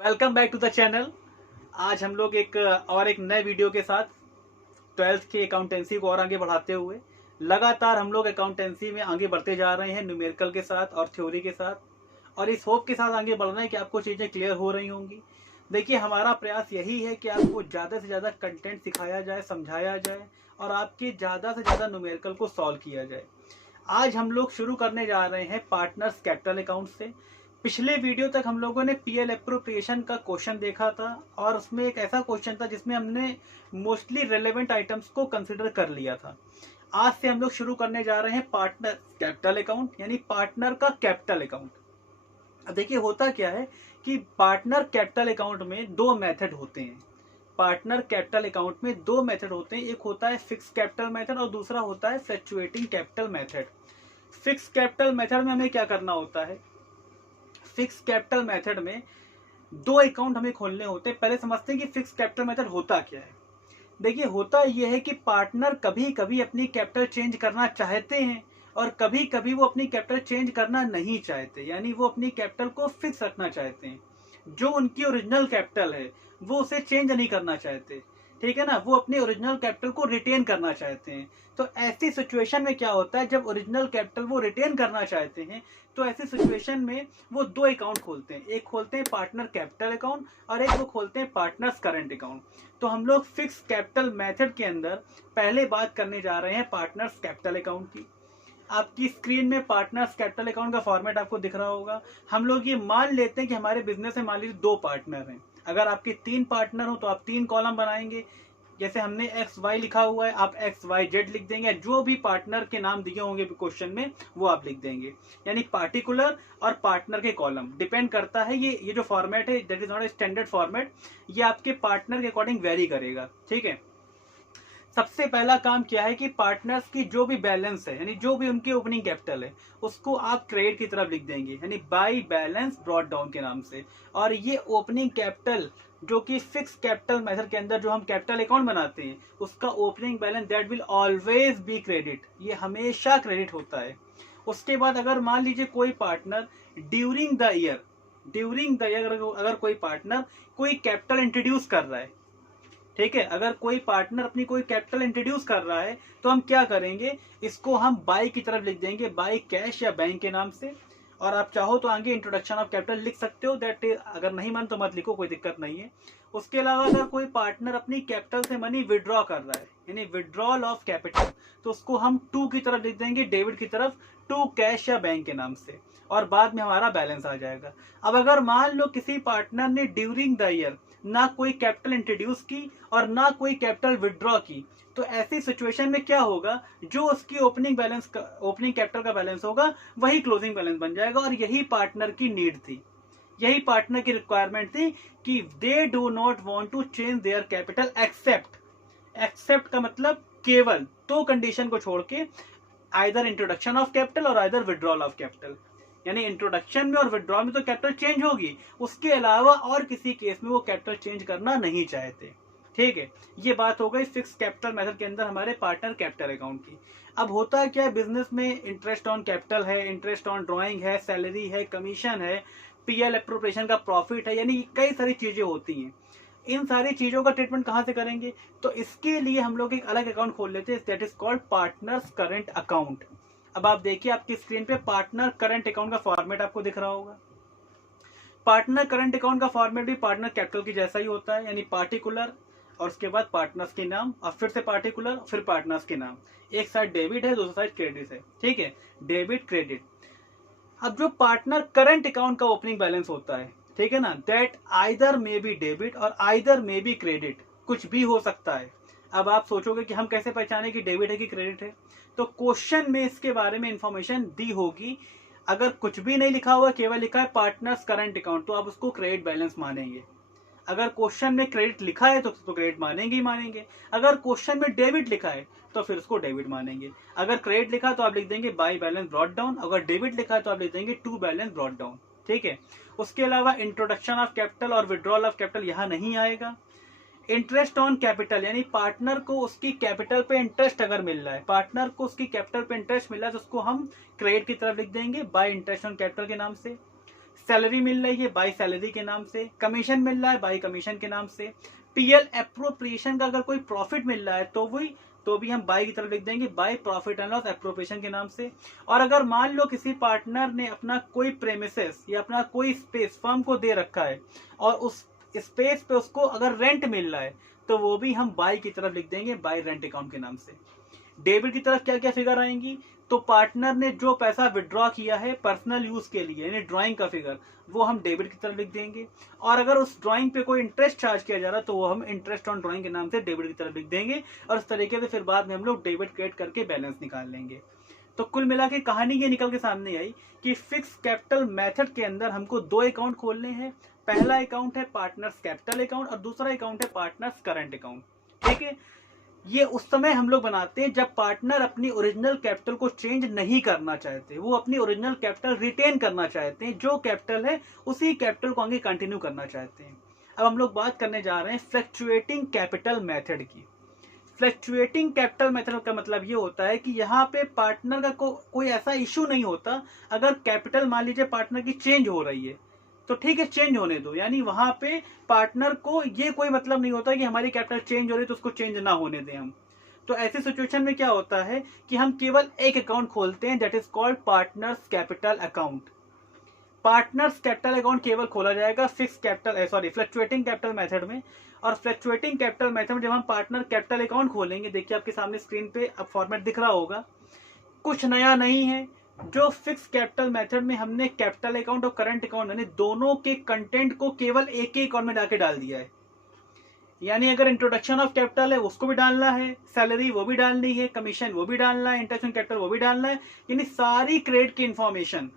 Welcome back to the channel. आज हम लोग एक नए वीडियो के साथ 12th की अकाउंटेंसी को और आगे बढ़ाते हुए लगातार हम लोग अकाउंटेंसी में आगे बढ़ते जा रहे हैं, न्यूमेरिकल के साथ और थ्योरी के साथ, और इस होप के साथ आगे बढ़ रहे हैं कि आपको चीज़ें क्लियर हो रही होंगी। देखिए, हमारा प्रयास यही है कि आपको ज़्यादा से ज़्यादा कंटेंट सिखाया जाए, समझाया जाए और आपके ज़्यादा से ज़्यादा न्यूमेरिकल को सॉल्व किया जाए। आज हम लोग शुरू करने जा रहे हैं पार्टनर्स कैपिटल अकाउंट से। पिछले वीडियो तक हम लोगों ने पीएल एप्रोप्रिएशन का क्वेश्चन देखा था और उसमें एक ऐसा क्वेश्चन था जिसमें हमने मोस्टली रेलेवेंट आइटम्स को कंसिडर कर लिया था। आज से हम लोग शुरू करने जा रहे हैं पार्टनर कैपिटल अकाउंट, यानी पार्टनर का कैपिटल अकाउंट। अब देखिए, होता क्या है कि पार्टनर कैपिटल अकाउंट में दो मेथड होते हैं। पार्टनर कैपिटल अकाउंट में दो मेथड होते हैं, एक होता है फिक्स कैपिटल मेथड और दूसरा होता है fluctuating capital method. Fix capital method में हमें क्या करना होता है? फिक्स कैपिटल मेथड में दो अकाउंट हमें खोलने होते हैं। पहले समझते हैं कि फिक्स कैपिटल मेथड होता क्या है। देखिए, होता यह है कि पार्टनर कभी कभी अपनी कैपिटल चेंज करना चाहते हैं और कभी कभी वो अपनी कैपिटल चेंज करना नहीं चाहते, यानी वो अपनी कैपिटल को फिक्स रखना चाहते हैं। जो उनकी ओरिजिनल कैपिटल है वो उसे चेंज नहीं करना चाहते, ठीक है ना। वो अपने ओरिजिनल कैपिटल को रिटेन करना चाहते हैं। तो ऐसी सिचुएशन में क्या होता है, जब ओरिजिनल कैपिटल वो रिटेन करना चाहते हैं तो ऐसी सिचुएशन में वो दो अकाउंट खोलते हैं। एक खोलते हैं पार्टनर कैपिटल अकाउंट और एक वो खोलते हैं पार्टनर्स करंट अकाउंट। तो हम लोग फिक्स कैपिटल मेथड के अंदर पहले बात करने जा रहे हैं पार्टनर्स कैपिटल अकाउंट की। आपकी स्क्रीन में पार्टनर्स कैपिटल अकाउंट का फॉर्मेट आपको दिख रहा होगा। हम लोग ये मान लेते हैं कि हमारे बिजनेस में मान लीजिए दो पार्टनर हैं। अगर आपके तीन पार्टनर हो तो आप तीन कॉलम बनाएंगे। जैसे हमने एक्स वाई लिखा हुआ है, आप एक्स वाई जेड लिख देंगे। जो भी पार्टनर के नाम दिए होंगे क्वेश्चन में वो आप लिख देंगे, यानी पार्टिकुलर और पार्टनर के कॉलम डिपेंड करता है। ये जो फॉर्मेट है that is not a standard format, ये आपके पार्टनर के अकॉर्डिंग वेरी करेगा, ठीक है। सबसे पहला काम क्या है कि पार्टनर्स की जो भी बैलेंस है, यानी जो भी उनकी ओपनिंग कैपिटल है, उसको आप क्रेडिट की तरफ लिख देंगे, यानी बाय बैलेंस ब्रॉट डाउन के नाम से। और ये ओपनिंग कैपिटल जो कि फिक्स कैपिटल मेथड के अंदर जो हम कैपिटल अकाउंट बनाते हैं, उसका opening balance that will always be credit, ये हमेशा क्रेडिट होता है। उसके बाद अगर मान लीजिए कोई पार्टनर ड्यूरिंग द ईयर अगर कोई पार्टनर कोई कैपिटल इंट्रोड्यूस कर रहा है, ठीक है, अगर कोई पार्टनर अपनी कोई कैपिटल इंट्रोड्यूस कर रहा है तो हम क्या करेंगे, इसको हम बाय की तरफ लिख देंगे, बाय कैश या बैंक के नाम से। और आप चाहो तो आगे इंट्रोडक्शन ऑफ कैपिटल लिख सकते हो, दैट अगर नहीं मन तो मत लिखो, कोई दिक्कत नहीं है। उसके अलावा अगर कोई पार्टनर अपनी कैपिटल से मनी विड्रॉ कर रहा है, यानी विड्रॉल ऑफ कैपिटल, तो उसको हम टू की तरफ लिख देंगे, डेबिट की तरफ, टू कैश या बैंक के नाम से, और बाद में हमारा बैलेंस आ जाएगा। अब अगर मान लो किसी पार्टनर ने ड्यूरिंग द ईयर ना कोई कैपिटल इंट्रोड्यूस की और ना कोई कैपिटल विड्रॉ की, तो ऐसी सिचुएशन में क्या होगा, जो उसकी ओपनिंग कैपिटल का बैलेंस होगा वही क्लोजिंग बैलेंस बन जाएगा। और यही पार्टनर की नीड थी, यही पार्टनर की रिक्वायरमेंट थी कि they do not want to change their capital except का मतलब केवल दो कंडीशन को छोड़ के, आइदर इंट्रोडक्शन ऑफ कैपिटल और आइदर विड्रॉल ऑफ कैपिटल, यानी इंट्रोडक्शन में और विड्रॉल में तो कैपिटल चेंज होगी, उसके अलावा और किसी केस में वो कैपिटल चेंज करना नहीं चाहते, ठीक है। ये बात हो गई फिक्स कैपिटल मेथड के अंदर हमारे पार्टनर कैपिटल अकाउंट की। अब होता है क्या है, बिजनेस में इंटरेस्ट ऑन कैपिटल है, इंटरेस्ट ऑन ड्रॉइंग है, सैलरी है, कमीशन है, पीएल एप्रोप्रिएशन का प्रॉफिट है, यानी कई सारी चीजें होती हैं। इन सारी चीजों का ट्रीटमेंट कहां से करेंगे, तो इसके लिए हम लोग एक अलग अकाउंट खोल लेते हैं, that is called partners current account. अब आप देखिए, आपकी स्क्रीन पे पार्टनर करंट अकाउंट का फॉर्मेट आपको दिख रहा होगा। पार्टनर करंट अकाउंट का फॉर्मेट भी पार्टनर कैपिटल की जैसा ही होता है, यानी पार्टिकुलर और उसके बाद पार्टनर्स के नाम और फिर से पार्टिकुलर फिर पार्टनर्स के नाम। एक साइड डेबिट है, दूसरी साइड क्रेडिट है, ठीक है, डेबिट क्रेडिट। अब जो पार्टनर करंट अकाउंट का ओपनिंग बैलेंस होता है, ठीक है ना, that either may be debit और आइदर मे बी क्रेडिट, कुछ भी हो सकता है। अब आप सोचोगे कि हम कैसे पहचाने कि डेबिट है कि क्रेडिट है, तो क्वेश्चन में इसके बारे में इंफॉर्मेशन दी होगी। अगर कुछ भी नहीं लिखा हुआ, केवल लिखा है पार्टनर्स करंट अकाउंट, तो आप उसको क्रेडिट बैलेंस मानेंगे। अगर क्वेश्चन में क्रेडिट लिखा है तो क्रेडिट मानेंगे ही मानेंगे। अगर क्वेश्चन में डेबिट लिखा है तो फिर उसको डेबिट मानेंगे। अगर क्रेडिट लिखा तो आप लिख देंगे बाय बैलेंस ब्रॉट डाउन, अगर डेबिट लिखा है तो आप लिख देंगे टू बैलेंस ब्रॉट डाउन, ठीक है। उसके अलावा इंट्रोडक्शन ऑफ कैपिटल और विड्रॉल ऑफ कैपिटल यहाँ नहीं आएगा। इंटरेस्ट ऑन कैपिटल, यानी पार्टनर को उसकी कैपिटल पे इंटरेस्ट अगर मिल रहा है, पार्टनर को उसकी कैपिटल पे इंटरेस्ट मिल रहा है, तो उसको हम क्रेडिट की तरफ लिख देंगे बाय इंटरेस्ट ऑन कैपिटल के नाम से। सैलरी मिल रही है बाई सैलरी के नाम से, कमीशन मिल रहा है बाई कमीशन के नाम से, पीएल एप्रोप्रिएशन का अगर कोई प्रॉफिट मिल रहा है तो भी हम बाई की तरफ लिख देंगे by profit and loss appropriation के नाम से। और अगर मान लो किसी पार्टनर ने अपना कोई प्रेमिसेस या अपना कोई स्पेस फर्म को दे रखा है और उस स्पेस पे उसको अगर रेंट मिल रहा है तो वो भी हम बाई की तरफ लिख देंगे बाई रेंट अकाउंट के नाम से। डेबिट की तरफ क्या क्या फिगर आएंगी, तो पार्टनर ने जो पैसा विड्रॉ किया है पर्सनल यूज के लिए यानी ड्राइंग का फिगर, वो हम डेबिट की तरफ लिख देंगे। और अगर उस ड्राइंग पे कोई इंटरेस्ट चार्ज किया जा रहा है तो वो हम इंटरेस्ट ऑन ड्राइंग के नाम से डेबिट की तरफ लिख देंगे। और इस तरीके से फिर बाद में हम लोग डेबिट क्रेडिट करके बैलेंस निकाल लेंगे। तो कुल मिला के कहानी ये निकल के सामने आई कि फिक्स कैपिटल मेथड के अंदर हमको दो अकाउंट खोलने हैं। पहला अकाउंट है पार्टनर्स कैपिटल अकाउंट और दूसरा अकाउंट है पार्टनर्स करंट अकाउंट। ठीक है, ये उस समय हम लोग बनाते हैं जब पार्टनर अपनी ओरिजिनल कैपिटल को चेंज नहीं करना चाहते, वो अपनी ओरिजिनल कैपिटल रिटेन करना चाहते हैं, जो कैपिटल है उसी कैपिटल को आगे कंटिन्यू करना चाहते हैं। अब हम लोग बात करने जा रहे हैं फ्लक्चुएटिंग कैपिटल मेथड की। फ्लक्चुएटिंग कैपिटल मेथड का मतलब ये होता है कि यहाँ पे पार्टनर का कोई ऐसा इश्यू नहीं होता। अगर कैपिटल मान लीजिए पार्टनर की चेंज हो रही है तो ठीक है, चेंज होने दो, यानी वहां पे पार्टनर को ये कोई मतलब नहीं होता कि हमारी कैपिटल चेंज हो रही है तो उसको चेंज ना होने दें हम। तो ऐसी सिचुएशन में क्या होता है कि हम केवल एक अकाउंट खोलते हैं, that is called partners capital account. Partners capital account केवल खोला जाएगा फ्लक्चुएटिंग कैपिटल मेथड में। और फ्लक्चुएटिंग कैपिटल मेथड में जब हम पार्टनर कैपिटल अकाउंट खोलेंगे, देखिए आपके सामने स्क्रीन पे अब फॉर्मेट दिख रहा होगा, कुछ नया नहीं है। जो फिक्स कैपिटल मेथड में हमने कैपिटल अकाउंट और करंट अकाउंट यानी दोनों के कंटेंट को केवल एक ही अकाउंट में जाके डाल दिया है। यानी अगर इंट्रोडक्शन ऑफ कैपिटल है उसको भी डालना है, सैलरी वो भी डालनी है, कमीशन वो भी डालना है, इंटरेस्ट ऑन कैपिटल वो भी डालना है, यानी सारी क्रेडिट की इंफॉर्मेशन,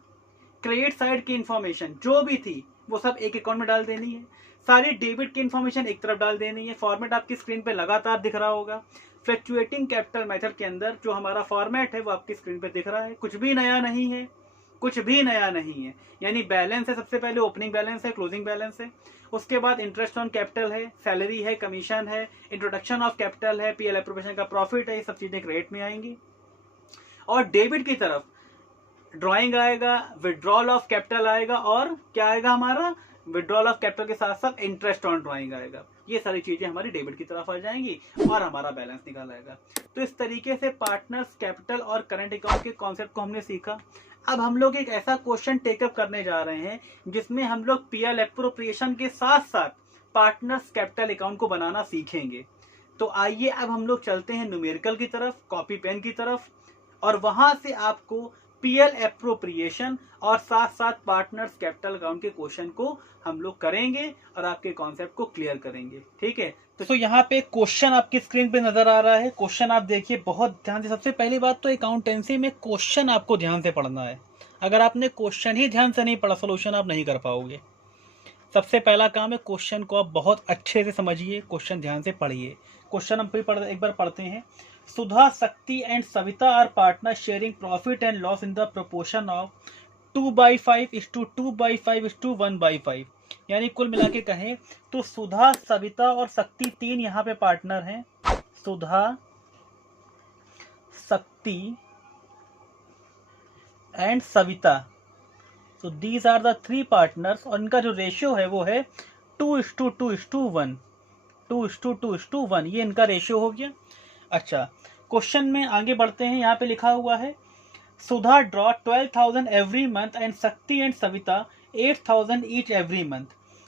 क्रेडिट साइड की इंफॉर्मेशन जो भी थी वो सब एक अकाउंट में डाल देनी है। सारी डेबिट की इंफॉर्मेशन एक तरफ डाल देनी है। फॉर्मेट आपकी स्क्रीन पे लगातार दिख रहा होगा। फ्लक्चुएटिंग कैपिटल मेथड के अंदर जो हमारा फॉर्मेट है वो आपकी स्क्रीन पे दिख रहा है। कुछ भी नया नहीं है, कुछ भी नया नहीं है। यानी बैलेंस है, सबसे पहले ओपनिंग बैलेंस है, क्लोजिंग बैलेंस है, उसके बाद इंटरेस्ट ऑन कैपिटल है, सैलरी है, कमीशन है, इंट्रोडक्शन ऑफ कैपिटल है, पीएल एप्रोप्रिएशन का प्रॉफिट है, ये सब चीजें क्रेडिट में आएंगी। और डेबिट की तरफ ड्रॉइंग आएगा, विड्रॉल ऑफ कैपिटल आएगा और क्या आएगा हमारा, विड्रॉल ऑफ कैपिटल के साथ साथ इंटरेस्ट ऑन ड्रॉइंग आएगा। ये सारी चीजें हमारी डेबिट की तरफ आ जाएंगी और हमारा बैलेंस निकाल आएगा। तो इस तरीके से पार्टनर्स कैपिटल और करंट अकाउंट के कॉन्सेप्ट को हमने सीखा। अब हम लोग एक ऐसा क्वेश्चन टेकअप करने जा रहे हैं जिसमें हम लोग पीएल एप्रोप्रिएशन के साथ साथ पार्टनर्स कैपिटल अकाउंट को बनाना सीखेंगे। तो आइए अब हम लोग चलते हैं न्यूमेरिकल की तरफ, कॉपी पेन की तरफ, और वहां से आपको पीएल एप्रोप्रिएशन और साथ साथ पार्टनर्स कैपिटल अकाउंट के क्वेश्चन को हम लोग करेंगे और आपके कॉन्सेप्ट को क्लियर करेंगे। ठीक है, तो यहाँ पे क्वेश्चन आपकी स्क्रीन पे नजर आ रहा है। क्वेश्चन आप देखिए बहुत ध्यान से। सबसे पहली बात तो अकाउंटेंसी में क्वेश्चन आपको ध्यान से पढ़ना है। अगर आपने क्वेश्चन ही ध्यान से नहीं पढ़ा, सोल्यूशन आप नहीं कर पाओगे। सबसे पहला काम है क्वेश्चन को आप बहुत अच्छे से समझिए, क्वेश्चन ध्यान से पढ़िए। क्वेश्चन हम फिर एक बार पढ़ते हैं। Sudha, Shakti and Savita are partner sharing profit and loss in the proportion of 2/5:2/5:1/5। यानी कुल मिला के कहें तो सुधा, सविता और शक्ति तीन यहाँ पे पार्टनर हैं। सुधा, शक्ति एंड सविता, तो these are the three partners और इनका जो रेशियो है वो है 2:2:1। 2:2:1 ये इनका रेशियो हो गया। अच्छा, क्वेश्चन में आगे बढ़ते हैं। यहाँ पे लिखा हुआ है सुधा ड्रॉ 12,000 एवरी मंथ एंड शक्ति and Savita 8,000 each every month.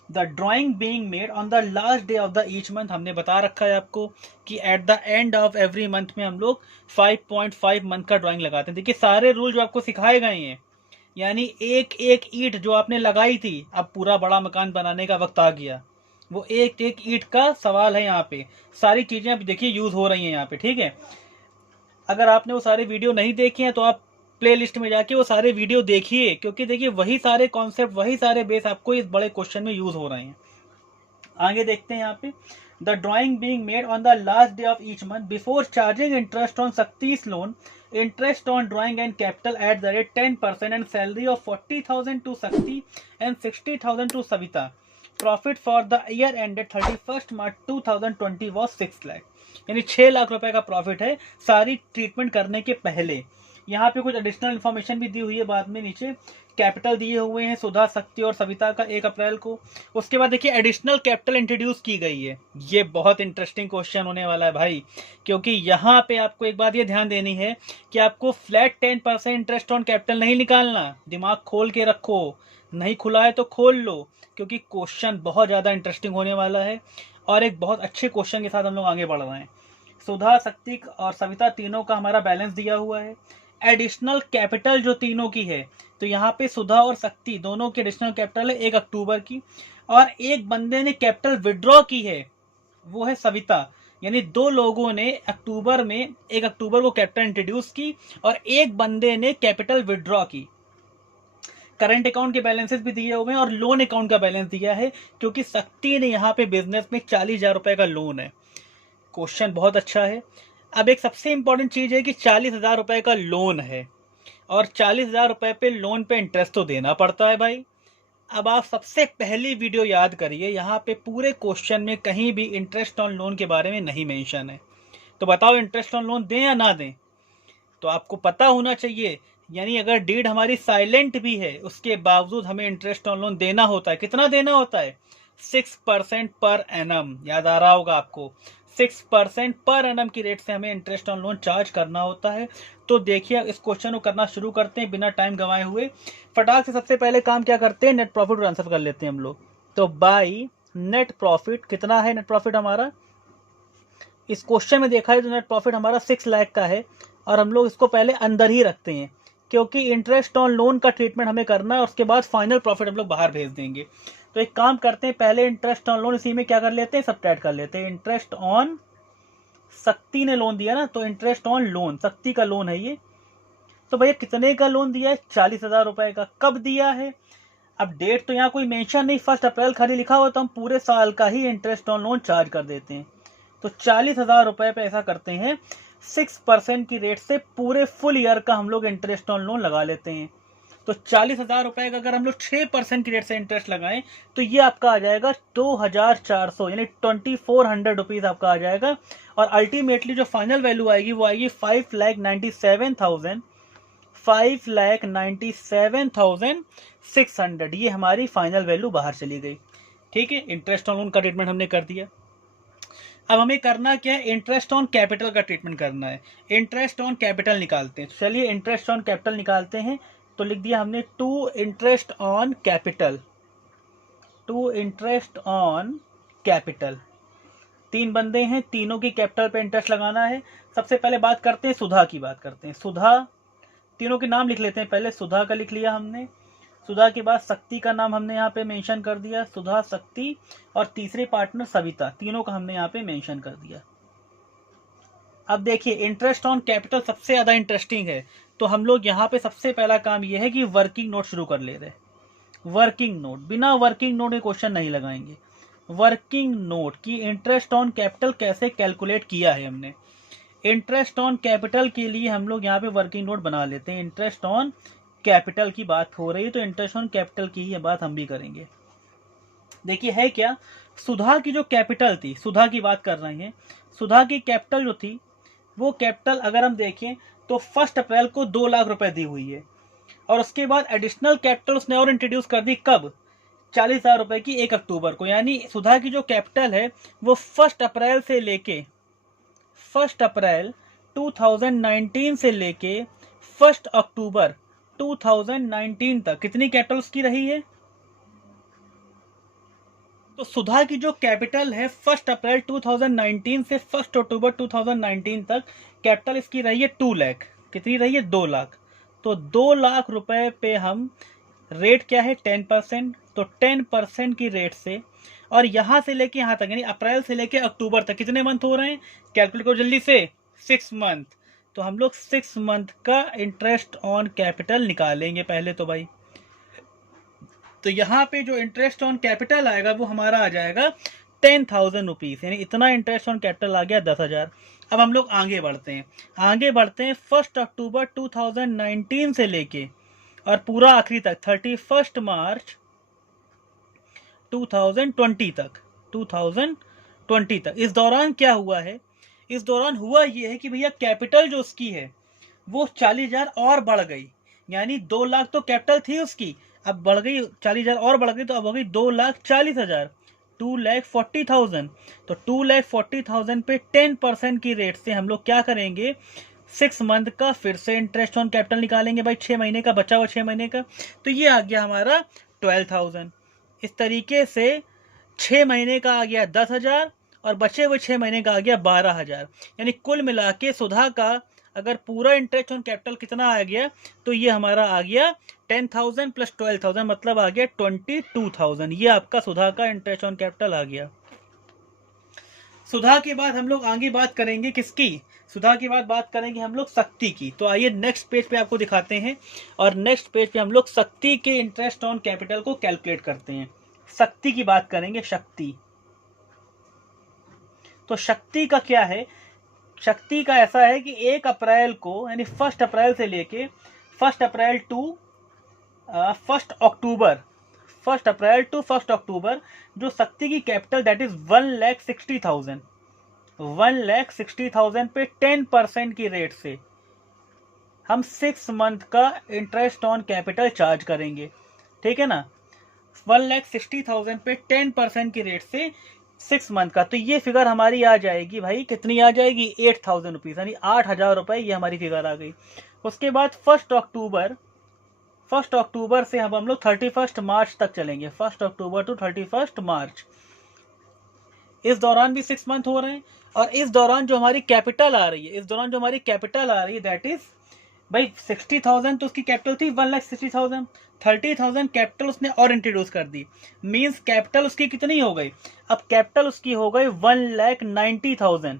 The drawing being made on the last day of the each month. हमने बता रखा है आपको कि at the end of every month में हम लोग 5.5 मंथ का ड्रॉइंग लगाते हैं। देखिए सारे रूल जो आपको सिखाए गए हैं, यानी एक एक ईंट जो आपने लगाई थी, अब पूरा बड़ा मकान बनाने का वक्त आ गया, वो एक एक ईंट का सवाल है। यहाँ पे सारी चीजें अब देखिए यूज हो रही हैं यहाँ पे। ठीक है, अगर आपने वो सारे वीडियो नहीं देखे हैं तो आप प्लेलिस्ट में जाके वो सारे वीडियो देखिए, क्योंकि देखिए वही सारे कॉन्सेप्ट, वही सारे बेस आपको इस बड़े क्वेश्चन में यूज हो रहे हैं। आगे देखते हैं यहाँ पे। The drawing being made on the last day of each month before charging interest on शक्ति's loan, interest on drawing and capital at the rate 10% and salary of 40,000 to Shakti and 60,000 to Savita. Profit for the year ended 31st March 2020 was 6 lakh, यानी 6 लाख रुपए का profit है सारी treatment करने के पहले। यहाँ पे कुछ एडिशनल इन्फॉर्मेशन भी दी हुई है बाद में नीचे कैपिटल दिए हुए हैं सुधा, शक्ति और सविता का 1 अप्रैल को। उसके बाद देखिए एडिशनल कैपिटल इंट्रोड्यूस की गई है। ये बहुत इंटरेस्टिंग क्वेश्चन होने वाला है भाई, क्योंकि यहाँ पे आपको एक बात ये ध्यान देनी है कि आपको फ्लैट 10% इंटरेस्ट ऑन कैपिटल नहीं निकालना। दिमाग खोल के रखो, नहीं खुला है तो खोल लो, क्योंकि क्वेश्चन बहुत ज़्यादा इंटरेस्टिंग होने वाला है और एक बहुत अच्छे क्वेश्चन के साथ हम लोग आगे बढ़ रहे हैं। सुधा, शक्ति और सविता तीनों का हमारा बैलेंस दिया हुआ है। एडिशनल कैपिटल जो तीनों की है, तो यहाँ पे सुधा और शक्ति दोनों की एडिशनल कैपिटल है 1 अक्टूबर की, और एक बंदे ने कैपिटल विड्रॉ की है, वो है सविता। यानी 2 लोगों ने अक्टूबर में 1 अक्टूबर को कैपिटल इंट्रोड्यूस की और एक बंदे ने कैपिटल विड्रॉ की। करंट अकाउंट के बैलेंसेस भी दिए हुए हैं और लोन अकाउंट का बैलेंस दिया है, क्योंकि शक्ति ने यहाँ पे बिजनेस में 40,000 रुपए का लोन है। क्वेश्चन बहुत अच्छा है। अब एक सबसे इंपॉर्टेंट चीज है कि 40,000 रुपए का लोन है और 40,000 रुपए पे लोन पे इंटरेस्ट तो देना पड़ता है भाई। अब आप सबसे पहली वीडियो याद करिए, यहाँ पे पूरे क्वेश्चन में कहीं भी इंटरेस्ट ऑन लोन के बारे में नहीं मेंशन है। तो बताओ इंटरेस्ट ऑन लोन दें या ना दें? तो आपको पता होना चाहिए, यानी अगर डीड हमारी साइलेंट भी है उसके बावजूद हमें इंटरेस्ट ऑन लोन देना होता है। कितना देना होता है? 6% पर एनम। याद आ रहा होगा आपको, 6% पर एनम की रेट से हमें इंटरेस्ट ऑन लोन चार्ज करना होता है। तो देखिए इस क्वेश्चन को करना शुरू करते हैं बिना टाइम गंवाए हुए। फटाक से सबसे पहले काम क्या करते हैं, नेट प्रॉफिट ट्रांसफर कर लेते हैं हम लोग। तो बाई नेट प्रॉफिट, कितना है नेट प्रॉफिट हमारा? इस क्वेश्चन में देखा है तो नेट प्रॉफिट हमारा 6 लाख का है, और हम लोग इसको पहले अंदर ही रखते हैं क्योंकि इंटरेस्ट ऑन लोन का ट्रीटमेंट हमें करना है, और उसके बाद फाइनल प्रॉफिट हम लोग बाहर भेज देंगे। तो एक काम करते हैं, पहले इंटरेस्ट ऑन लोन इसी में क्या कर लेते हैं, सब्ट्रैक्ट कर लेते हैं। इंटरेस्ट ऑन, शक्ति ने लोन दिया ना, तो इंटरेस्ट ऑन लोन, शक्ति का लोन है ये। तो भैया कितने का लोन दिया है? 40,000 रुपए का। कब दिया है? अब डेट तो यहाँ कोई मेंशन नहीं, 1 अप्रैल खाली लिखा हुआ, तो हम पूरे साल का ही इंटरेस्ट ऑन लोन चार्ज कर देते हैं। तो 40,000 रुपए पे ऐसा करते हैं, 6% की रेट से पूरे फुल ईयर का हम लोग इंटरेस्ट ऑन लोन लगा लेते हैं। तो 40,000 रुपए का अगर हम लोग 6% की रेट से इंटरेस्ट लगाएं तो ये आपका आ जाएगा 2,400, यानी 2,400 रुपीज आपका आ जाएगा। और अल्टीमेटली जो फाइनल वैल्यू आएगी वो आएगी 5,97,600। ये हमारी फाइनल वैल्यू बाहर चली गई। ठीक है, इंटरेस्ट ऑन लोन का ट्रीटमेंट हमने कर दिया। अब हमें करना क्या है, इंटरेस्ट ऑन कैपिटल का ट्रीटमेंट करना है। इंटरेस्ट ऑन कैपिटल निकालते हैं। चलिए इंटरेस्ट ऑन कैपिटल निकालते हैं। तो लिख दिया हमने to interest on capital, to interest on capital. 3 बंदे हैं, तीनों की कैपिटल पे इंटरेस्ट लगाना है। सबसे पहले बात करते हैं सुधा की, बात करते हैं सुधा। तीनों के नाम लिख लेते हैं पहले। सुधा का लिख लिया हमने, सुधा के बाद शक्ति का नाम हमने यहाँ पे मेंशन कर दिया, सुधा, शक्ति, और तीसरे पार्टनर सविता, तीनों का हमने यहाँ पे मेंशन कर दिया। अब देखिए इंटरेस्ट ऑन कैपिटल सबसे ज्यादा इंटरेस्टिंग है, तो हम लोग यहाँ पे सबसे पहला काम यह है कि वर्किंग नोट शुरू कर ले रहे। वर्किंग नोट, बिना वर्किंग नोट के क्वेश्चन नहीं लगाएंगे। वर्किंग नोट की इंटरेस्ट ऑन कैपिटल कैसे कैलकुलेट किया है हमने। इंटरेस्ट ऑन कैपिटल के लिए हम लोग यहाँ पे वर्किंग नोट बना लेते हैं। इंटरेस्ट ऑन कैपिटल की बात हो रही है तो इंटरेस्ट ऑन कैपिटल की ये बात हम भी करेंगे। देखिए है क्या, सुधा की जो कैपिटल थी, सुधा की बात कर रहे हैं, सुधा की कैपिटल जो थी वो कैपिटल अगर हम देखें तो 1 अप्रैल को 2 लाख रुपए दी हुई है, और उसके बाद एडिशनल कैपिटल उसने और इंट्रोड्यूस कर दी। कब? 40,000 रुपए की 1 अक्टूबर को। यानी सुधा की जो कैपिटल है वो 1 अप्रैल से लेके 1 अप्रैल 2019 से लेके 1 अक्टूबर 2019 तक कितनी कैपिटल उसकी रही है? तो सुधा की जो कैपिटल है 1 अप्रैल 2019 से 1 अक्टूबर 2019 तक कैपिटल इसकी रही है 2 लाख। कितनी रही है? 2 लाख। तो 2 लाख रुपए पे हम रेट क्या है? 10%। तो 10% की रेट से, और यहां से लेके यहां तक यानी अप्रैल से लेके अक्टूबर तक कितने मंथ हो रहे हैं? कैलकुलेट करो जल्दी से, 6 मंथ। तो हम लोग 6 मंथ का इंटरेस्ट ऑन कैपिटल निकालेंगे पहले तो भाई। तो यहाँ पे जो इंटरेस्ट ऑन कैपिटल आएगा वो हमारा आ जाएगा 10,000 रुपीज, यानी इतना इंटरेस्ट ऑन कैपिटल आ गया 10,000। अब हम लोग आगे बढ़ते हैं, 1 अक्टूबर 2019 से लेके और पूरा आखिरी तक 31 मार्च 2020 तक। इस दौरान क्या हुआ है? इस दौरान हुआ ये है कि भैया कैपिटल जो उसकी है वो 40,000 और बढ़ गई। यानी 2 लाख तो कैपिटल थी उसकी, अब बढ़ गई 40,000 और बढ़ गई, तो अब हो गई 2,40,000, 2,40,000। तो 2,40,000 पे 10% की रेट से हम लोग क्या करेंगे, 6 मंथ का फिर से इंटरेस्ट ऑन कैपिटल निकालेंगे भाई, 6 महीने का बचा हुआ 6 महीने का, तो ये आ गया हमारा 12,000। इस तरीके से 6 महीने का आ गया 10,000 और बचे हुए 6 महीने का आ गया 12,000। यानी कुल मिला के सुधा का अगर पूरा इंटरेस्ट ऑन कैपिटल कितना आ गया, तो ये हमारा आ गया 10,000 प्लस 12,000, मतलब आ गया 22,000। ये आपका सुधा का इंटरेस्ट ऑन कैपिटल आ गया। सुधा के बाद हम लोग आगे बात करेंगे किसकी, सुधा के बाद बात करेंगे हम लोग शक्ति की। तो आइए नेक्स्ट पेज पे आपको दिखाते हैं, और नेक्स्ट पेज पे हम लोग शक्ति के इंटरेस्ट ऑन कैपिटल को कैलकुलेट करते हैं। शक्ति की बात करेंगे, शक्ति। तो शक्ति का क्या है, शक्ति का ऐसा है कि 1 अप्रैल को, यानी 1 अप्रैल से लेके 1 अप्रैल टू 1 अक्टूबर, 1 अप्रैल टू 1 अक्टूबर जो शक्ति की कैपिटल दैट इज 1,60,000, 1,60,000 पे 10% की रेट से हम 6 मंथ का इंटरेस्ट ऑन कैपिटल चार्ज करेंगे। ठीक है ना, 1,60,000 पे 10% की रेट से 6 मंथ का, तो ये फिगर हमारी आ जाएगी भाई, कितनी आ जाएगी, 8,000 रुपीज, यानी 8,000 रुपए, ये हमारी फिगर आ गई। उसके बाद 1 अक्टूबर से हम लोग 31 मार्च तक चलेंगे, 1 अक्टूबर टू 31 मार्च। इस दौरान भी 6 मंथ हो रहे हैं, और इस दौरान जो हमारी कैपिटल आ रही है, दैट इज भाई 60,000 तो उसकी कैपिटल थी, 1,60,000, 30,000 कैपिटल उसने और इंट्रोड्यूस कर दी, मींस कैपिटल उसकी कितनी हो गई, अब कैपिटल उसकी हो गई 1,90,000।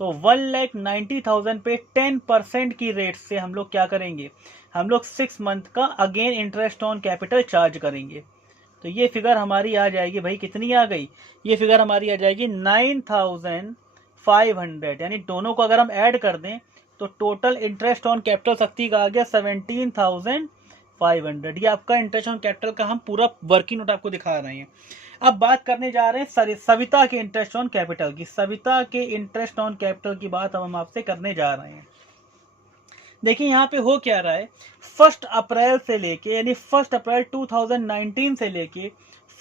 तो 1,90,000 पे 10% की रेट से हम लोग क्या करेंगे, हम लोग 6 मंथ का again interest on capital charge करेंगे। तो ये फिगर हमारी आ जाएगी भाई, कितनी आ गई, ये फिगर हमारी आ जाएगी 9,500, यानी दोनों को अगर हम ऐड कर दें तो टोटल इंटरेस्ट ऑन कैपिटल शक्ति का आ गया 17,500। ये आपका इंटरेस्ट ऑन कैपिटल का हम पूरा वर्किंग नोट आपको दिखा रहे हैं। अब बात करने जा रहे हैं सविता के इंटरेस्ट ऑन कैपिटल की। सविता के इंटरेस्ट ऑन कैपिटल की बात अब हम आपसे करने जा रहे हैं। देखिए यहाँ पे हो क्या रहा है, 1 अप्रैल से लेके, यानी 1 अप्रैल 2019 से लेके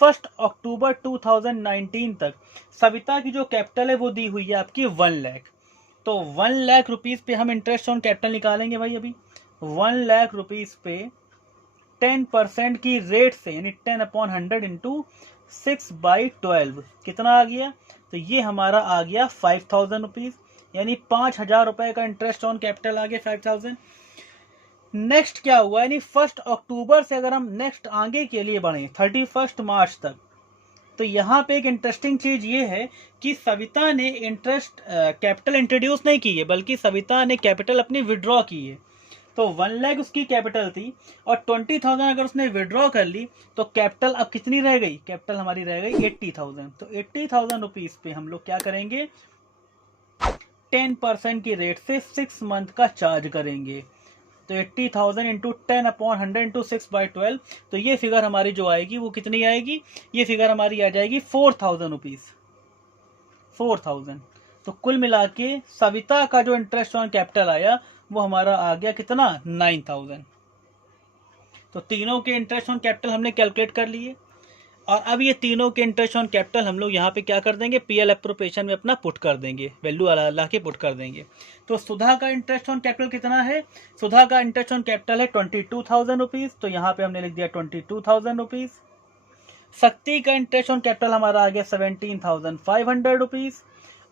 1 अक्टूबर 2019 तक सविता की जो कैपिटल है वो दी हुई है आपकी 1 लाख। तो 1 लाख रुपीज पे हम इंटरेस्ट ऑन कैपिटल निकालेंगे भाई। अभी 1 लाख रुपीज पे 10% की रेट से, यानी 10/100 इंटू 6/12 कितना आ गया, तो ये हमारा आ गया 5,000 रुपीज, यानी 5,000 रुपए का इंटरेस्ट ऑन कैपिटल आ गया 5,000। नेक्स्ट क्या हुआ, यानी 1 अक्टूबर से अगर हम नेक्स्ट आगे के लिए बढ़े 31 मार्च तक, तो यहाँ पे एक इंटरेस्टिंग चीज ये है कि सविता ने इंटरेस्ट कैपिटल इंट्रोड्यूस नहीं की है, बल्कि सविता ने कैपिटल अपनी विड्रॉ की है। तो 1 लाख उसकी कैपिटल थी, और 20,000 अगर उसने विड्रॉ कर ली तो कैपिटल अब कितनी रह गई, कैपिटल हमारी रह गई 80,000। तो 80,000 रुपीज पे हम लोग क्या करेंगे, 10% की रेट से 6 मंथ का चार्ज करेंगे। तो 80,000 इंटू 10/100 इंटू 6/12, तो ये फिगर हमारी जो आएगी वो कितनी आएगी, ये फिगर हमारी आ जाएगी 4,000 रुपीज, 4,000। तो कुल मिला के सविता का जो इंटरेस्ट ऑन कैपिटल आया वो हमारा आ गया कितना, 9,000। तो तीनों के इंटरेस्ट ऑन कैपिटल हमने कैलकुलेट कर लिए, और अब ये तीनों के इंटरेस्ट ऑन कैपिटल हम लोग यहाँ पे क्या कर देंगे, पीएल एप्रोप्रिएशन में अपना पुट कर देंगे, वैल्यू ला के पुट कर देंगे। तो सुधा का इंटरेस्ट ऑन कैपिटल कितना है, सुधा का इंटरेस्ट ऑन कैपिटल है 22,000 रुपीज, तो यहाँ पे हमने लिख दिया 22,000 रुपीज। शक्ति का इंटरेस्ट ऑन कैपिटल हमारा आ गया 17,500 रुपीज,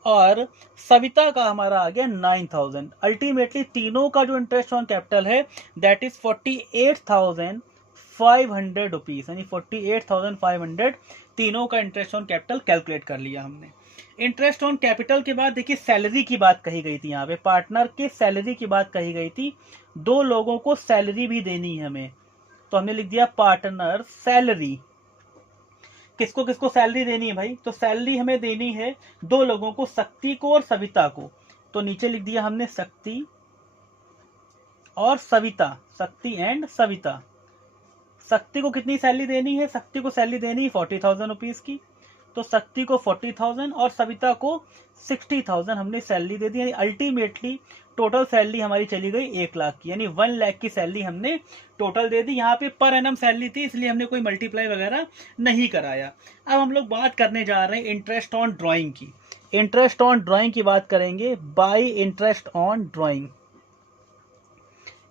और सविता का हमारा आ गया 9,000। अल्टीमेटली तीनों का जो इंटरेस्ट ऑन कैपिटल है दैट इज 48,500 रुपीज, यानी 48,500 तीनों का इंटरेस्ट ऑन कैपिटल कैलकुलेट कर लिया हमने। इंटरेस्ट ऑन कैपिटल के बाद देखिए सैलरी की बात कही गई थी, यहाँ पे पार्टनर के सैलरी की बात कही गई थी, 2 लोगों को सैलरी भी देनी है हमें, तो हमने लिख दिया पार्टनर सैलरी। किसको किसको सैलरी देनी है भाई, तो सैलरी हमें देनी है 2 लोगों को, शक्ति को और सविता को। तो नीचे लिख दिया हमने शक्ति और सविता, शक्ति एंड सविता। शक्ति को कितनी सैलरी देनी है, शक्ति को सैलरी देनी है 40,000 रुपीज की, तो शक्ति को 40,000 और सविता को 60,000 हमने सैलरी दे दी, यानी अल्टीमेटली टोटल सैलरी हमारी चली गई 1 लाख की, यानी 1 लाख की सैलरी हमने टोटल दे दी। यहाँ पे पर एनम सैलरी थी इसलिए हमने कोई मल्टीप्लाई वगैरह नहीं कराया। अब हम लोग बात करने जा रहे हैं इंटरेस्ट ऑन ड्राइंग की। इंटरेस्ट ऑन ड्राइंग की बात करेंगे, bye interest on drawing.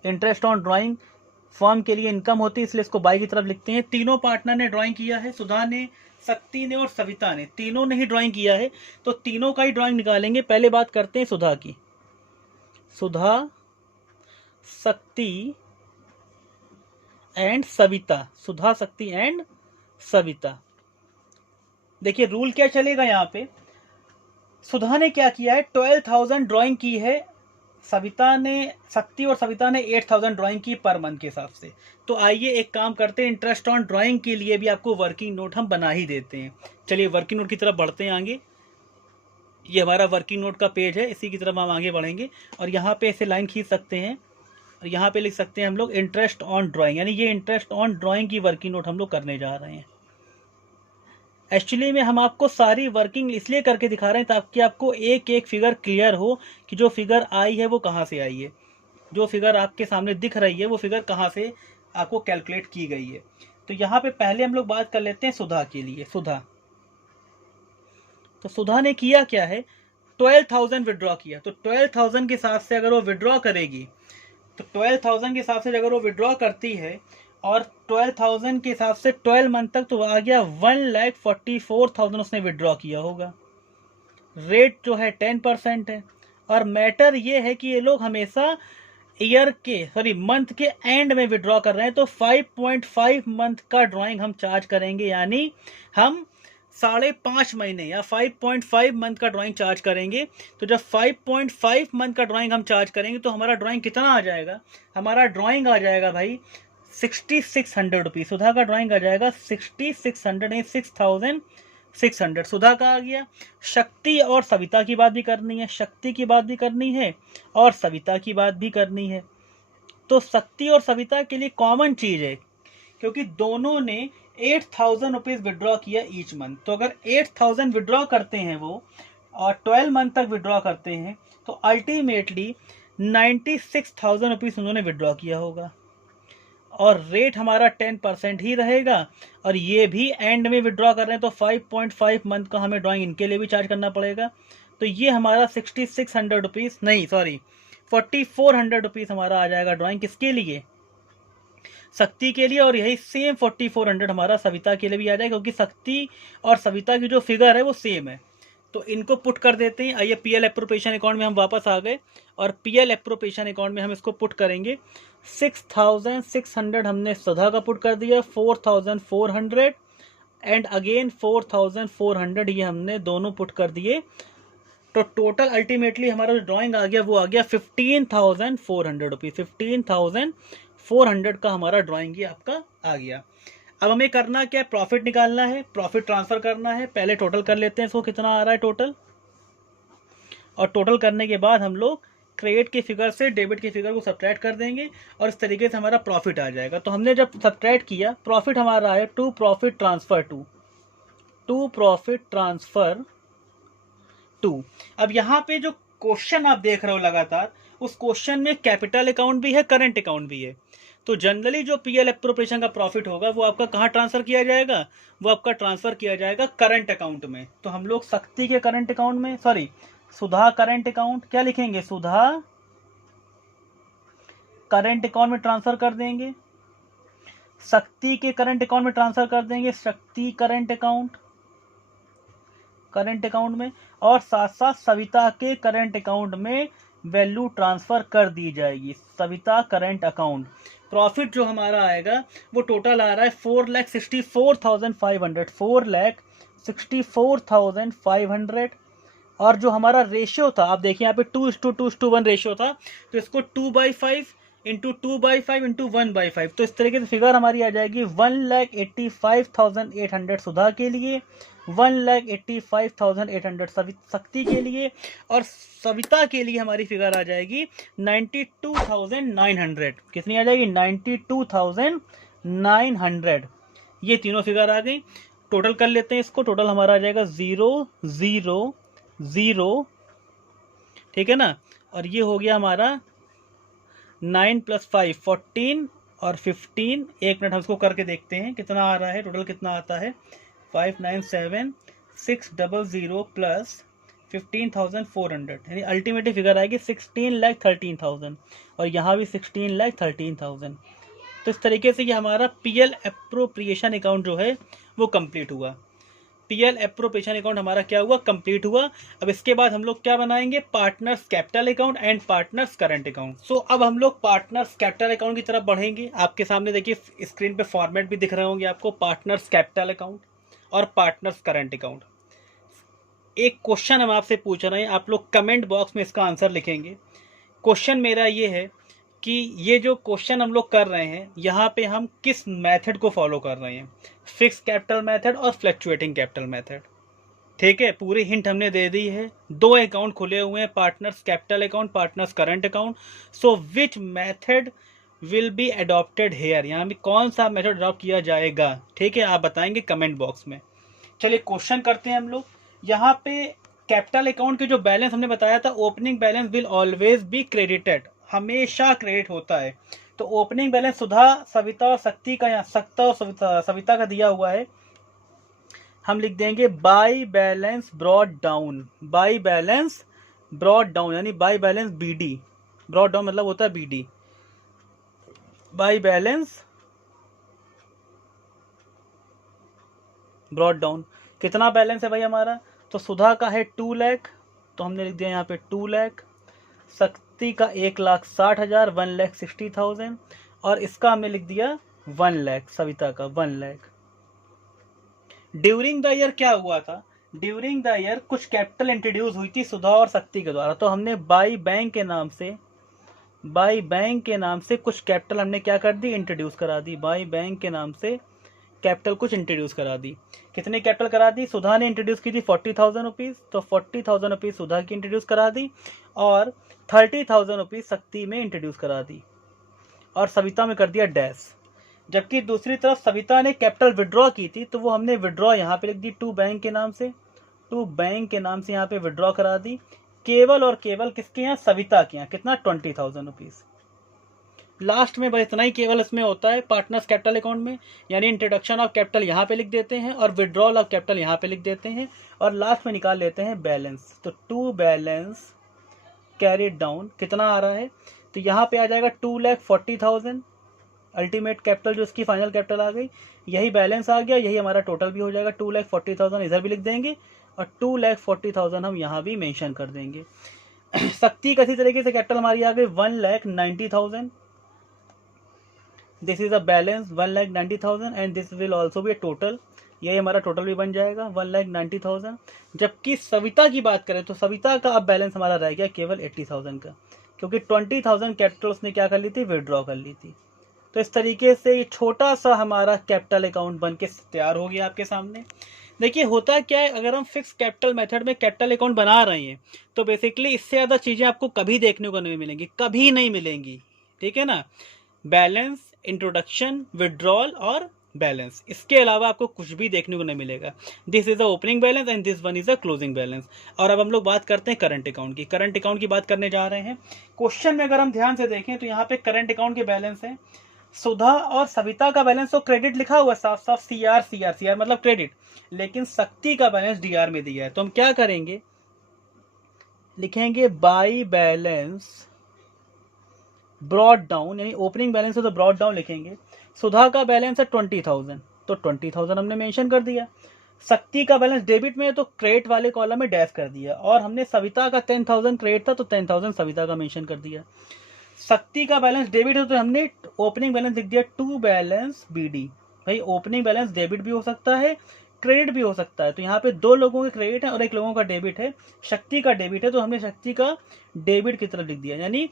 Interest on drawing firm के लिए इनकम होती है, इसलिए इसको बाय की तरफ लिखते हैं। तीनों पार्टनर ने ड्राइंग किया है, सुधा ने, शक्ति ने और सविता ने, तीनों ने ही ड्राइंग किया है, तो तीनों का ही ड्राइंग निकालेंगे। पहले बात करते हैं सुधा की। सुधा, Shakti and Savita, Sudha, Shakti and Savita. देखिए रूल क्या चलेगा यहाँ पे। सुधा ने क्या किया है, 12,000 ड्राइंग की है, सविता ने, शक्ति और सविता ने 8,000 ड्राइंग की पर मंथ के हिसाब से। तो आइए एक काम करते हैं, इंटरेस्ट ऑन ड्राइंग के लिए भी आपको वर्किंग नोट हम बना ही देते हैं। चलिए वर्किंग नोट की तरफ बढ़ते हैं आगे। ये हमारा वर्किंग नोट का पेज है, इसी की तरफ हम आगे बढ़ेंगे और यहाँ पे ऐसे लाइन खींच सकते हैं और यहाँ पे लिख सकते हैं हम लोग इंटरेस्ट ऑन ड्राइंग, यानी ये इंटरेस्ट ऑन ड्राइंग की वर्किंग नोट हम लोग करने जा रहे हैं। एक्चुअली में हम आपको सारी वर्किंग इसलिए करके दिखा रहे हैं ताकि आपको एक एक फिगर क्लियर हो कि जो फिगर आई है वो कहाँ से आई है, जो फिगर आपके सामने दिख रही है वो फिगर कहाँ से आपको कैलकुलेट की गई है। तो यहाँ पे पहले हम लोग बात कर लेते हैं सुधा के लिए। सुधा, तो सुधा ने किया क्या है, 12,000 विड्रॉ किया। तो 12,000 के हिसाब से अगर वो विड्रॉ करेगी, तो 12,000 के हिसाब से अगर वो विड्रॉ करती है और 12,000 के हिसाब से 12 मंथ तक, तो आ गया 1,44,000 उसने विड्रॉ किया होगा। रेट जो है 10% है। और मैटर ये है कि ये लोग हमेशा मंथ के एंड में विड्रॉ कर रहे हैं, तो 5.5 मंथ का ड्राइंग हम चार्ज करेंगे, यानी हम 5.5 महीने या 5.5 मंथ का ड्राइंग चार्ज करेंगे। तो जब 5.5 मंथ का ड्राइंग हम चार्ज करेंगे तो हमारा ड्राइंग कितना आ जाएगा, हमारा ड्राइंग आ जाएगा भाई 6,600 रुपीज। सुधा का ड्राइंग आ जाएगा 6,600, 6,600 सुधा का आ गया। शक्ति और सविता की बात भी करनी है, शक्ति की बात भी करनी है और सविता की बात भी करनी है। तो शक्ति और सविता के लिए कॉमन चीज है, क्योंकि दोनों ने 8,000 रुपीज विड्रॉ किया ईच मंथ। तो अगर 8,000 विड्रॉ करते हैं वो और 12 मंथ तक विड्रॉ करते हैं, तो अल्टीमेटली 96,000 रुपीज उन्होंने विड्रॉ किया होगा। और रेट हमारा 10% ही रहेगा। और ये भी एंड में विड्रॉ कर रहे हैं, तो 5.5 मंथ का हमें ड्राइंग इनके लिए भी चार्ज करना पड़ेगा। तो ये हमारा 6,600 रुपीज नहीं, सॉरी 4,400 रुपीज हमारा आ जाएगा ड्राइंग। किसके लिए, शक्ति के लिए। और यही सेम 4,400 हमारा सविता के लिए भी आ जाएगा, क्योंकि शक्ति और सविता की जो फिगर है वो सेम है। तो इनको पुट कर देते हैं। आइए पीएल एप्रोप्रिएशन अकाउंट में हम वापस आ गए और पीएल एप्रोप्रिएशन अकाउंट में हम इसको पुट करेंगे। 6,600 हमने सुधा का पुट कर दिया, 4,400 एंड अगेन 4,400 ये हमने दोनों पुट कर दिए। तो टोटल अल्टीमेटली हमारा जो ड्राइंग आ गया वो आ गया 15,400 रुपीज। 15,400 का हमारा ड्राइंग ये आपका आ गया। अब हमें करना क्या है, प्रॉफिट निकालना है, प्रॉफिट ट्रांसफर करना है। पहले टोटल कर लेते हैं इसको, कितना आ रहा है टोटल। और टोटल करने के बाद हम लोग क्रेडिट के फिगर से डेबिट के फिगर को सब्ट्रैक्ट कर देंगे और इस तरीके से हमारा प्रॉफिट आ जाएगा। तो हमने जब सब्ट्रैक्ट किया, प्रॉफिट हमारा आया टू प्रॉफिट ट्रांसफर टू। अब यहाँ पे जो क्वेश्चन आप देख रहे हो लगातार, उस क्वेश्चन में कैपिटल अकाउंट भी है, करंट अकाउंट भी है। तो जनरली जो पीएल एप्रोप्रिएशन का प्रॉफिट होगा वो आपका कहाँ ट्रांसफर किया जाएगा, वो आपका ट्रांसफर किया जाएगा करंट अकाउंट में। तो हम लोग शक्ति के करंट अकाउंट में, सॉरी सुधा करंट अकाउंट, क्या लिखेंगे, सुधा करंट अकाउंट में ट्रांसफर कर देंगे। शक्ति के करंट अकाउंट में ट्रांसफर कर देंगे, शक्ति करंट अकाउंट में। और साथ साथ सविता के करंट अकाउंट में वैल्यू ट्रांसफर कर दी जाएगी, सविता करंट अकाउंट। प्रॉफिट जो हमारा आएगा वो टोटल आ रहा है 4,64,500, 4,64,500। और जो हमारा रेशियो था, आप देखिए यहाँ पे 2:2:1 रेशियो था, तो इसको 2/5 इंटू 2/5 इंटू 1/5। तो इस तरीके से फिगर हमारी आ जाएगी 1,85,800 सुधा के लिए, 1,85,800 शक्ति के लिए, और सविता के लिए हमारी फिगर आ जाएगी 92,900। कितनी आ जाएगी, 92,900। ये तीनों फिगर आ गई। टोटल कर लेते हैं इसको, टोटल हमारा आ जाएगा 0,0,0, ठीक है ना। और ये हो गया हमारा 9 + 5 14 और 15। 1 मिनट हम इसको करके देखते हैं कितना आ रहा है, टोटल कितना आता है। 597,600 प्लस 15,400, यानी अल्टीमेटली फिगर आएगी 16,13,000 और यहाँ भी 16,13,000। तो इस तरीके से ये हमारा पीएल एप्रोप्रिएशन अकाउंट जो है वो कंप्लीट हुआ। पीएल एप्रोप्रिएशन अकाउंट हमारा क्या हुआ, कंप्लीट हुआ। अब इसके बाद हम लोग क्या बनाएंगे, partners capital account and partners current account. So अब हम लोग पार्टनर्स कैपिटल अकाउंट की तरफ बढ़ेंगे। आपके सामने देखिए स्क्रीन पे फॉर्मेट भी दिख रहे होंगे आपको, पार्टनर्स कैपिटल अकाउंट और पार्टनर्स करंट अकाउंट। एक क्वेश्चन हम आपसे पूछ रहे हैं, आप लोग कमेंट बॉक्स में इसका आंसर लिखेंगे। क्वेश्चन मेरा ये है कि ये जो क्वेश्चन हम लोग कर रहे हैं यहाँ पे हम किस मेथड को फॉलो कर रहे हैं, फिक्स कैपिटल मेथड और फ्लक्चुएटिंग कैपिटल मेथड। ठीक है, पूरी हिंट हमने दे दी है। 2 अकाउंट खुले हुए हैं, partners capital account, partners current account. So which method will be adopted here, यहाँ भी कौन सा मेथड अडॉप्ट किया जाएगा, ठीक है, आप बताएंगे कमेंट बॉक्स में। चलिए क्वेश्चन करते हैं हम लोग। यहाँ पे कैपिटल अकाउंट के जो बैलेंस हमने बताया था, opening balance will always be credited, हमेशा क्रेडिट होता है। तो ओपनिंग बैलेंस सुधा, सविता और शक्ति का, यहाँ सक्ता और सविता का दिया हुआ है। हम लिख देंगे by balance brought down, by balance brought down, यानी by balance BD, brought down मतलब होता है BD, by balance brought down. कितना बैलेंस है भाई हमारा, तो सुधा का है 2 लाख, तो हमने लिख दिया यहाँ पे 2 लाख। शक्ति का 1,60,000, 1,60,000, और इसका हमने लिख दिया 1 लाख, सविता का 1 लाख। ड्यूरिंग द ईयर क्या हुआ था, ड्यूरिंग द ईयर कुछ कैपिटल इंट्रोड्यूस हुई थी सुधा और शक्ति के द्वारा, तो हमने बाई बैंक के नाम से, बाई बैंक के नाम से कुछ कैपिटल हमने क्या कर दी, इंट्रोड्यूस करा दी। बाई बैंक के नाम से कैपिटल कुछ इंट्रोड्यूस करा दी। कितने कैपिटल करा दी, सुधा ने इंट्रोड्यूस की थी 40,000 रुपीज़, तो 40,000 रुपीज़ सुधा की इंट्रोड्यूस करा दी, और 30,000 रुपीज़ शक्ति में इंट्रोड्यूस करा दी, और सविता में कर दिया डैश। जबकि दूसरी तरफ सविता ने कैपिटल विड्रॉ की थी, तो वो हमने विड्रॉ यहाँ पे लिख दी 2 बैंक के नाम से, 2 बैंक के नाम से यहाँ पे विड्रॉ करा दी, केवल और केवल किसके यहाँ, सविता के यहाँ। कितना, 20,000 रुपीज़। लास्ट में बस इतना ही केवल इसमें होता है पार्टनर्स कैपिटल अकाउंट में, यानी इंट्रोडक्शन ऑफ कैपिटल यहाँ पे लिख देते हैं और विड्रॉल ऑफ कैपिटल यहाँ पे लिख देते हैं, और लास्ट में निकाल लेते हैं बैलेंस। तो 2 बैलेंस कैरिड डाउन कितना आ रहा है, तो यहाँ पे आ जाएगा 2,40,000 अल्टीमेट कैपिटल, जो इसकी फाइनल कैपिटल आ गई, यही बैलेंस आ गया, यही हमारा टोटल भी हो जाएगा। 2,40,000 इधर भी लिख देंगे और 2,40,000 हम यहाँ भी मेंशन कर देंगे। शक्ति का इसी तरीके से कैपिटल हमारी आ गई 1,90,000, this is a balance 1,90,000 and this will also be A total, यही हमारा टोटल भी बन जाएगा 1,90,000। जबकि सविता की बात करें तो सविता का अब बैलेंस हमारा रह गया केवल 80,000 का, क्योंकि 20,000 कैपिटल उसने क्या कर ली थी, विड्रॉ कर ली थी। तो इस तरीके से ये छोटा सा हमारा कैपिटल अकाउंट बन के तैयार हो गया आपके सामने। देखिए होता क्या है, अगर हम फिक्स कैपिटल मेथड में कैपिटल अकाउंट बना रहे हैं तो बेसिकली इससे ज़्यादा चीज़ें आपको कभी देखने को नहीं मिलेंगी, कभी नहीं मिलेंगी, ठीक है ना। बैलेंस, इंट्रोडक्शन, विड्रॉल और बैलेंस, इसके अलावा आपको कुछ भी देखने को नहीं मिलेगा। This is the opening balance and this one is the closing balance. और अब हम लोग बात करते हैं करंट अकाउंट की। करंट अकाउंट की बात करने जा रहे हैं। क्वेश्चन में अगर हम ध्यान से देखें तो यहाँ पे करंट अकाउंट के बैलेंस है, सुधा और सविता का बैलेंस तो क्रेडिट लिखा हुआ है साफ साफ, CR CR CR मतलब क्रेडिट, लेकिन शक्ति का बैलेंस DR में दिया है। तो हम क्या करेंगे, लिखेंगे बाई बैलेंस ब्रॉड डाउन, यानी ओपनिंग बैलेंस है तो ब्रॉड डाउन लिखेंगे। सुधा का बैलेंस है 20,000, तो 20,000 हमने मेंशन कर दिया। शक्ति का बैलेंस डेबिट में है तो क्रेडिट वाले कॉलम में डैश कर दिया, और हमने सविता का 10,000 क्रेडिट था तो 10,000 सविता का मेंशन कर दिया। शक्ति का बैलेंस डेबिट है तो हमने ओपनिंग बैलेंस लिख दिया 2 बैलेंस BD। भाई ओपनिंग बैलेंस डेबिट भी हो सकता है, क्रेडिट भी हो सकता है, तो यहाँ पे 2 लोगों के क्रेडिट है और 1 लोगों का डेबिट है। शक्ति का डेबिट है तो हमने शक्ति का डेबिट की तरफ लिख दिया, यानी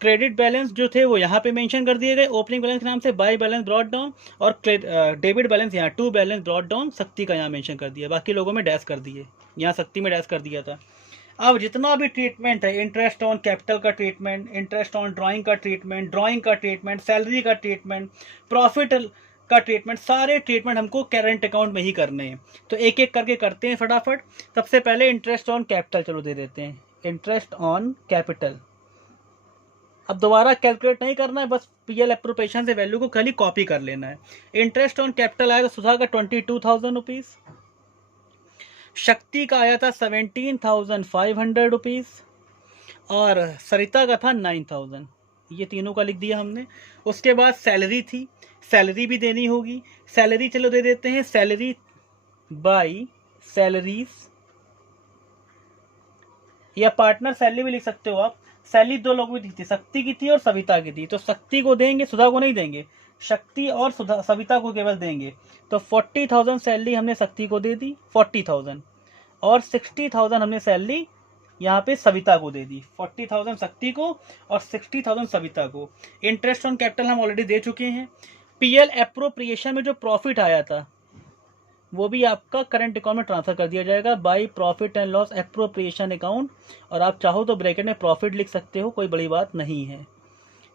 क्रेडिट बैलेंस जो थे वो यहाँ पे मेंशन कर दिए गए ओपनिंग बैलेंस के नाम से, बाई बैलेंस ब्रॉड डाउन, और डेबिट बैलेंस यहाँ 2 बैलेंस ब्रॉड डाउन शक्ति का यहाँ मेंशन कर दिया, बाकी लोगों में डैश कर दिए, यहाँ शक्ति में डैश कर दिया था। अब जितना भी ट्रीटमेंट है, इंटरेस्ट ऑन कैपिटल का ट्रीटमेंट, इंटरेस्ट ऑन ड्राइंग का ट्रीटमेंट, ड्राइंग का ट्रीटमेंट, सैलरी का ट्रीटमेंट, प्रॉफिट का ट्रीटमेंट, सारे ट्रीटमेंट हमको करंट अकाउंट में ही करने हैं। तो एक एक करके करते हैं फटाफट। सबसे पहले इंटरेस्ट ऑन कैपिटल चलो दे देते हैं। Interest on capital. अब दोबारा कैलकुलेट नहीं करना है, बस पीएल एप्रोप्रिएशन से वैल्यू को खाली कॉपी कर लेना है। इंटरेस्ट ऑन कैपिटल आया था सुधा का 22,000 रुपीज़, शक्ति का आया था 17,500 रुपीज़ और सरिता का था 9,000। ये तीनों का लिख दिया हमने। उसके बाद सैलरी थी, सैलरी भी देनी होगी। सैलरी चलो दे देते हैं, सैलरी बाई सैलरीज, या पार्टनर सैलरी भी लिख सकते हो आप। सैलरी दो लोगों की थी, शक्ति की थी और सविता की थी, तो शक्ति को देंगे, सुधा को नहीं देंगे, शक्ति और सविता को केवल देंगे। तो 40,000 सैलरी हमने शक्ति को दे दी, 40,000, और 60,000 हमने सैलरी यहाँ पे सविता को दे दी। 40,000 शक्ति को और 60,000 सविता को। इंटरेस्ट ऑन कैपिटल हम ऑलरेडी दे चुके हैं। पीएल एप्रोप्रिएशन में जो प्रॉफिट आया था वो भी आपका करंट अकाउंट में ट्रांसफर कर दिया जाएगा by profit and loss appropriation account, और आप चाहो तो ब्रैकेट में प्रॉफिट लिख सकते हो, कोई बड़ी बात नहीं है।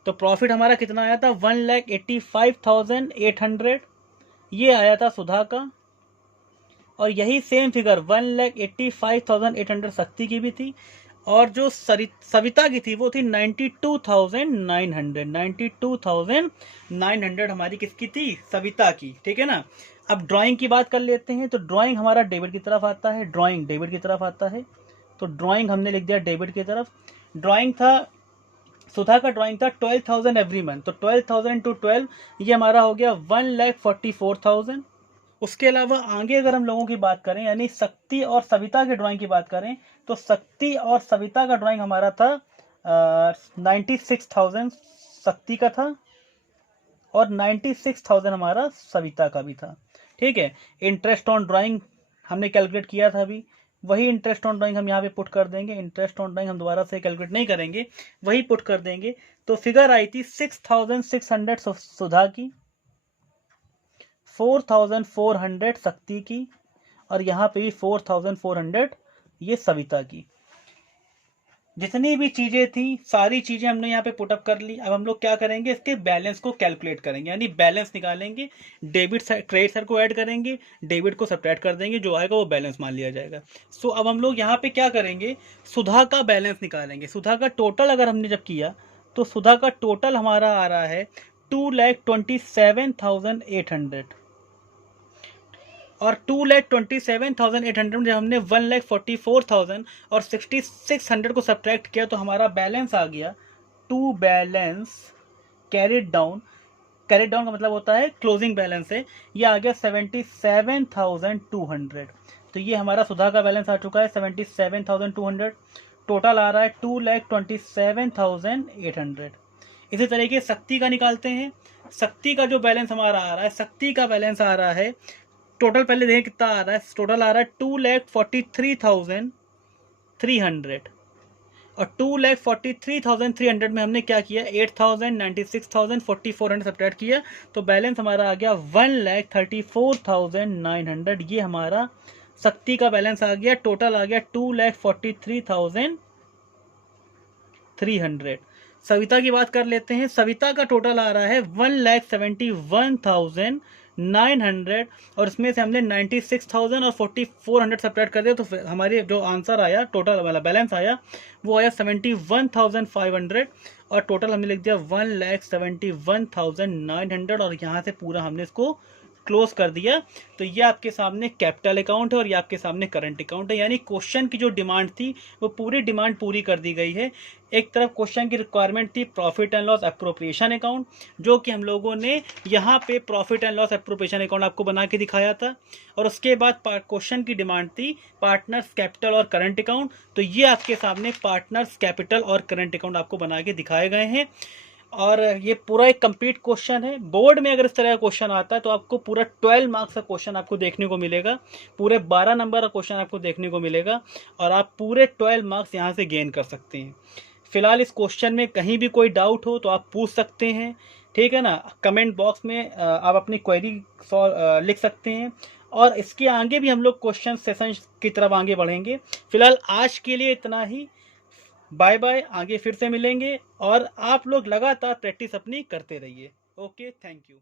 तो प्रॉफिट हमारा कितना आया था, 1,85,800 ये आया था सुधा का, और यही सेम फिगर 1,85,800 शक्ति की भी थी, और जो सविता की थी वो थी 92,900 हमारी किसकी थी, सविता की। ठीक है ना। अब ड्राइंग की बात कर लेते हैं। तो ड्राइंग हमारा डेबिट की तरफ आता है, ड्राइंग डेबिट की तरफ आता है, तो ड्राइंग हमने लिख दिया डेबिट की तरफ। ड्राइंग था सुधा का, ड्राइंग था 12,000 एवरी मंथ, तो 12,000 टू 12 ये हमारा हो गया 1,44,000। उसके अलावा आगे अगर हम लोगों की बात करें, यानी शक्ति और सविता के ड्राइंग की बात करें, तो शक्ति और सविता का ड्राइंग हमारा था 96,000 शक्ति का था, और 96,000 हमारा सविता का भी था। ठीक है। इंटरेस्ट ऑन ड्राइंग हमने कैलकुलेट किया था अभी, वही इंटरेस्ट ऑन ड्राइंग हम यहाँ पे पुट कर देंगे। इंटरेस्ट ऑन ड्राइंग हम दोबारा से कैलकुलेट नहीं करेंगे, वही पुट कर देंगे। तो फिगर आई थी 6,600 सुधा की, 4,400 शक्ति की, और यहाँ पे भी 4,400 ये सविता की। जितनी भी चीजें थी सारी चीजें हमने यहाँ पे पुटअप कर ली। अब हम लोग क्या करेंगे, इसके बैलेंस को कैलकुलेट करेंगे, यानी बैलेंस निकालेंगे। डेबिट क्रेडिट साइड को ऐड करेंगे, डेबिट को सब्ट्रैक्ट कर देंगे, जो आएगा वो बैलेंस मान लिया जाएगा। सो अब हम लोग यहाँ पे क्या करेंगे, सुधा का बैलेंस निकालेंगे। सुधा का टोटल अगर हमने जब किया तो सुधा का टोटल हमारा आ रहा है 2,27,800, और 2,27,800 में जब हमने 1,44,000 और 6,600 को सब्ट्रैक्ट किया तो हमारा बैलेंस आ गया, to balance carried down. Carried down का मतलब होता है क्लोजिंग बैलेंस है, ये आ गया 77,200। तो ये हमारा सुधा का बैलेंस आ चुका है 77,200। टोटल आ रहा है 2,27,800। इसी तरीके शक्ति का निकालते हैं। शक्ति का जो बैलेंस हमारा आ रहा है, शक्ति का बैलेंस आ रहा है टोटल, पहले देखें कितना आ रहा है। टोटल आ रहा है 2,43,300, और 2,43,300 में हमने क्या किया, 8,000, 96,000, 4,400 सब्ट्रैक्ट किया, तो बैलेंस हमारा आ गया 1,34,900। ये हमारा शक्ति का बैलेंस आ गया। टोटल आ गया 2,43,300। सविता की बात कर लेते हैं। सविता का टोटल आ रहा है 1,71,900, और इसमें से हमने 96,000 और 4,400 सब्ट्रैक्ट कर दिया, तो हमारे जो आंसर आया, टोटल वाला बैलेंस आया, वो आया 71,500, और टोटल हमने लिख दिया 1,71,900, और यहाँ से पूरा हमने इसको क्लोज कर दिया। तो ये आपके सामने कैपिटल अकाउंट है और ये आपके सामने करंट अकाउंट है। यानी क्वेश्चन की जो डिमांड थी वो पूरी डिमांड पूरी कर दी गई है। एक तरफ क्वेश्चन की रिक्वायरमेंट थी profit and loss appropriation account, जो कि हम लोगों ने यहाँ पे profit and loss appropriation account आपको बना के दिखाया था, और उसके बाद क्वेश्चन की डिमांड थी पार्टनर्स कैपिटल और करंट अकाउंट। तो ये आपके सामने पार्टनर्स कैपिटल और करंट अकाउंट आपको बना के दिखाए गए हैं, और ये पूरा एक कंप्लीट क्वेश्चन है। बोर्ड में अगर इस तरह का क्वेश्चन आता है तो आपको पूरा 12 मार्क्स का क्वेश्चन आपको देखने को मिलेगा, पूरे 12 नंबर का क्वेश्चन आपको देखने को मिलेगा, और आप पूरे 12 मार्क्स यहाँ से गेन कर सकते हैं। फिलहाल इस क्वेश्चन में कहीं भी कोई डाउट हो तो आप पूछ सकते हैं, ठीक है ना। कमेंट बॉक्स में आप अपनी क्वेरी लिख सकते हैं, और इसके आगे भी हम लोग क्वेश्चन सेशन की तरफ आगे बढ़ेंगे। फिलहाल आज के लिए इतना ही। बाय बाय, आगे फिर से मिलेंगे, और आप लोग लगातार प्रैक्टिस अपनी करते रहिए। Okay, thank you.